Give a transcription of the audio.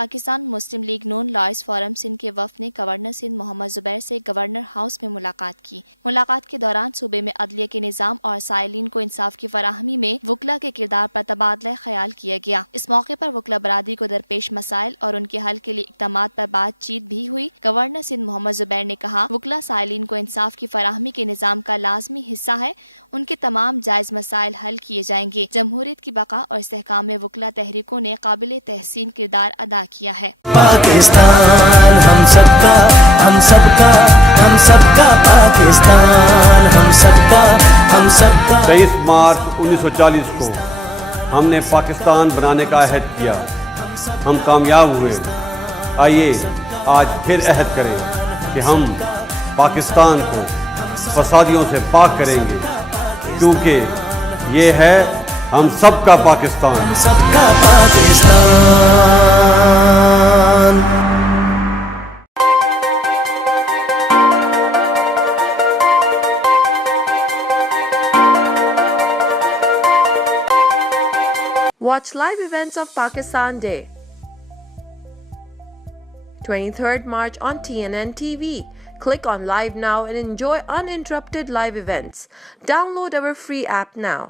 پاکستان مسلم league نون lawyers forum Sindh کے وفد نے گورنر سندھ محمد زبیر سے گورنر ہاؤس میں ملاقات کی۔ ملاقات کے دوران صوبے میں عدلیہ کے نظام اور سائلین کو انصاف کی فراہمی میں وکلاء کے کردار پر تبادلہ خیال کیا گیا۔ اس موقع پر وکلاء برادری کو درپیش مسائل اور ان کے حل کے لیے اقدامات پر بات چیت بھی ہوئی۔ گورنر سندھ محمد زبیر نے کہا، وکلاء سائلین کو انصاف کی فراہمی کے نظام کا لازمی حصہ ہے، ان کے تمام جائز مسائل حل کیے جائیں گے۔ جمہوریت کی بقا اور استحکام میں وکلاء تحریکوں نے قابل تحسین کردار ادا کیا ہے۔ پاکستان ہم سب کا، ہم سب کا، ہم سب کا پاکستان، ہم سب کا، ہم سب کا۔ 23 مارچ 1940 کو ہم نے پاکستان بنانے کا عہد کیا، ہم کامیاب ہوئے۔ آئیے آج پھر عہد کریں کہ ہم پاکستان کو فسادیوں سے پاک کریں گے، کیونکہ یہ ہے ہم سب کا پاکستان۔ ہم سب کا Pakistan. Watch live events of Pakistan Day, 23rd March on TNN TV. Click on Live now and enjoy uninterrupted live events. Download our free app now.